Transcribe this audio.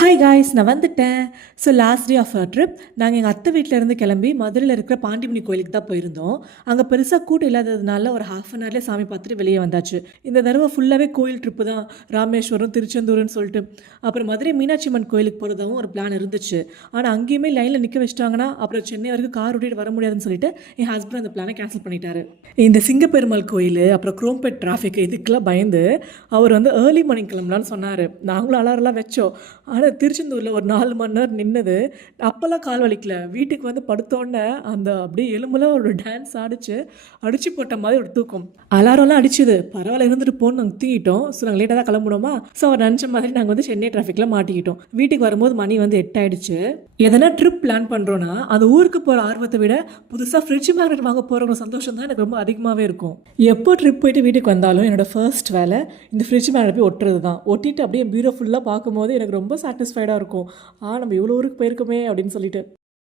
Hi guys, நான் வந்துட்டேன். So last day of trip நாங்கள் எங்கள் அத்தை வீட்டிலேருந்து கிளம்பி மதுரையில் இருக்கிற பாண்டிமணி கோயிலுக்கு தான் போயிருந்தோம். அங்கே பெருசாக கூட்டம் இல்லாததுனால ஒரு ஹாஃப் அன் ஹவர்லேயே சாமி பார்த்துட்டு வெளியே வந்தாச்சு. இந்த தடவை ஃபுல்லாகவே கோயில் ட்ரிப்பு தான். ராமேஸ்வரம், திருச்செந்தூர்னு சொல்லிட்டு அப்புறம் மதுரை மீனாட்சி அம்மன் கோயிலுக்கு போகிறதாவும் ஒரு பிளான் இருந்துச்சு. ஆனால் அங்கேயுமே லைனில் நிற்க வச்சிட்டாங்கன்னா அப்புறம் சென்னை வரைக்கும் கார் ஓட்டிட்டு வர முடியாதுன்னு சொல்லிட்டு என் ஹஸ்பண்ட் அந்த பிளானை கேன்சல் பண்ணிட்டாரு. இந்த சிங்கப்பெருமாள் கோயில் அப்புறம் குரோம்பேட் டிராஃபிக் இதுக்கெல்லாம் பயந்து அவர் வந்து ஏர்லி மார்னிங் கிளம்பலான்னு சொன்னார். நாங்களும் அலாரெல்லாம் வச்சோம். ஆனால் திருச்செந்தூரில் ஒரு 4 மணி நேரம் நின்னது. அப்போல்லாம் கால் வலிக்கல. வீட்டுக்கு வந்து படுத்தோடனே அந்த அப்படியே எலும்புலாம் ஒரு டான்ஸ் அடிச்சு போட்ட மாதிரி ஒரு தூக்கம். அலாரம்லாம் அடிச்சுது. பரவாயில்ல இருந்துட்டு போன்னு நாங்கள் தூங்கிட்டோம். ஸோ நாங்கள் லேட்டாக தான் கிளம்பணுமா. ஸோ அவர் நினச்ச மாதிரி நாங்கள் வந்து சென்னை டிராஃபிக்கில் மாட்டிக்கிட்டோம். வீட்டுக்கு வரும்போது மணி வந்து 8 ஆயிடுச்சு. எதனா ட்ரிப் பிளான் பண்ணுறோன்னா அந்த ஊருக்கு போகிற ஆர்வத்தை விட புதுசாக ஃப்ரிட்ஜ் மேக்னெட் வாங்க போகிற சந்தோஷம் தான் எனக்கு ரொம்ப அதிகமாகவே இருக்கும். எப்போ ட்ரிப் போயிட்டு வீட்டுக்கு வந்தாலும் என்னோட ஃபர்ஸ்ட் வேலை இந்த ஃப்ரிட்ஜ் மேக்னெட் போய் ஒட்டுறது தான். ஒட்டிட்டு அப்படியே பீரோ ஃபுல்லாக பார்க்கும்போது எனக்கு ரொம்ப சாட்டிஸ்ஃபைடாக இருக்கும். நம்ம இவ்வளோ ஊருக்கு போயிருக்கோமே அப்படின்னு சொல்லிட்டு.